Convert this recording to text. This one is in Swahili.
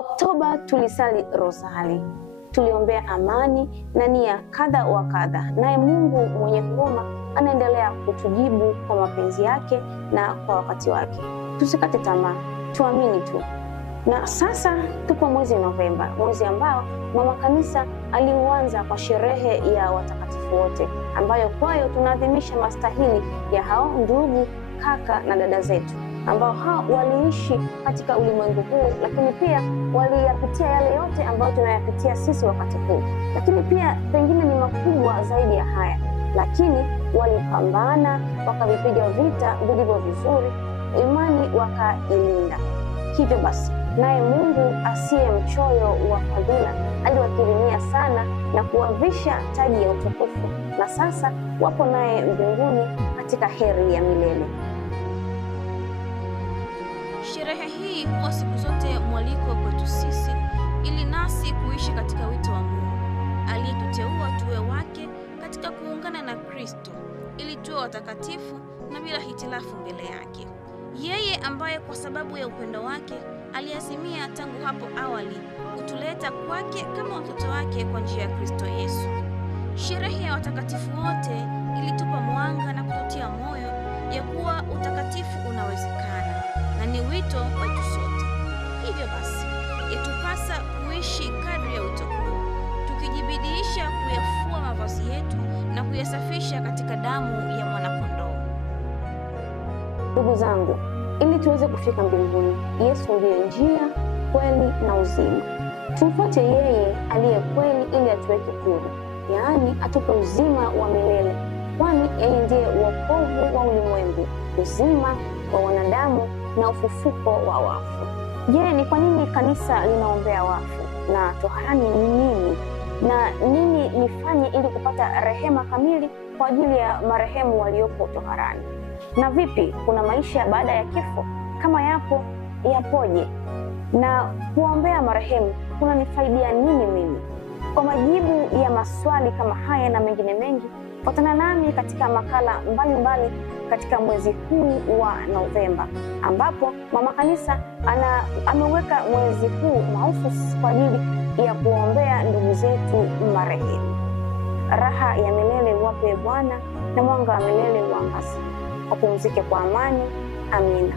Oktoba tulisali rosari, tuliombea amani na nia kadha wa kadha, naye Mungu mwenye huruma anaendelea kutujibu kwa mapenzi yake na kwa wakati wake. Tusikate tamaa, tuamini tu. Na sasa tupo mwezi Novemba, mwezi ambao Mama Kanisa aliuanza kwa sherehe ya watakatifu wote, ambayo kwayo tunaadhimisha mastahili ya hao ndugu, kaka na dada zetu ambao hao waliishi katika ulimwengu huu, lakini pia waliyapitia yale yote ambayo tunayapitia sisi wakati huu, lakini pia pengine ni makubwa zaidi ya haya, lakini walipambana, wakavipiga vita vilivyo vizuri, imani wakailinda. Hivyo basi, naye Mungu asiye mchoyo wa fadhila aliwakirimia sana na kuwavisha taji ya utukufu, na sasa wapo naye mbinguni katika heri ya milele. Sherehe hii huwa siku zote mwaliko kwetu sisi, ili nasi kuishi katika wito wa Mungu aliyetuteua tuwe wake katika kuungana na Kristo, ili tuwe watakatifu na bila hitilafu mbele yake. Yeye ambaye kwa sababu ya upendo wake aliazimia tangu hapo awali kutuleta kwake kama watoto wake kwa njia ya Kristo Yesu. Sherehe ya watakatifu wote ilitupa mwanga na kututia moyo ya kuwa utakatifu unawezekana na ni wito wetu sote. Hivyo basi, yatupasa kuishi kadri ya wito huu, tukijibidiisha kuyafua mavazi yetu na kuyasafisha katika damu ya mwanakondoo. Ndugu zangu, ili tuweze kufika mbinguni, Yesu ndiye njia, kweli na uzima. Tumfuate yeye aliye kweli ili atuweke huru, yaani atupe uzima wa milele, kwani yeye ndiye wokovu wa ulimwengu, uzima wa wanadamu na ufufuko wa wafu. Je, ni kwa nini kanisa linaombea wafu? Na toharani ni nini? Na nini nifanye ili kupata rehema kamili kwa ajili ya marehemu waliopo toharani? Na vipi, kuna maisha baada ya kifo? Kama yapo, yapoje? Na kuombea marehemu kuna nifaidia nini mimi? Kwa majibu ya maswali kama haya na mengine mengi, fuatana nami katika makala mbalimbali katika mwezi huu wa Novemba, ambapo Mama Kanisa ameweka mwezi huu mahususi kwa ajili ya kuombea ndugu zetu marehemu. Raha ya milele wape Bwana, na mwanga wa milele uangaze. Wapumzike kwa amani. Amina.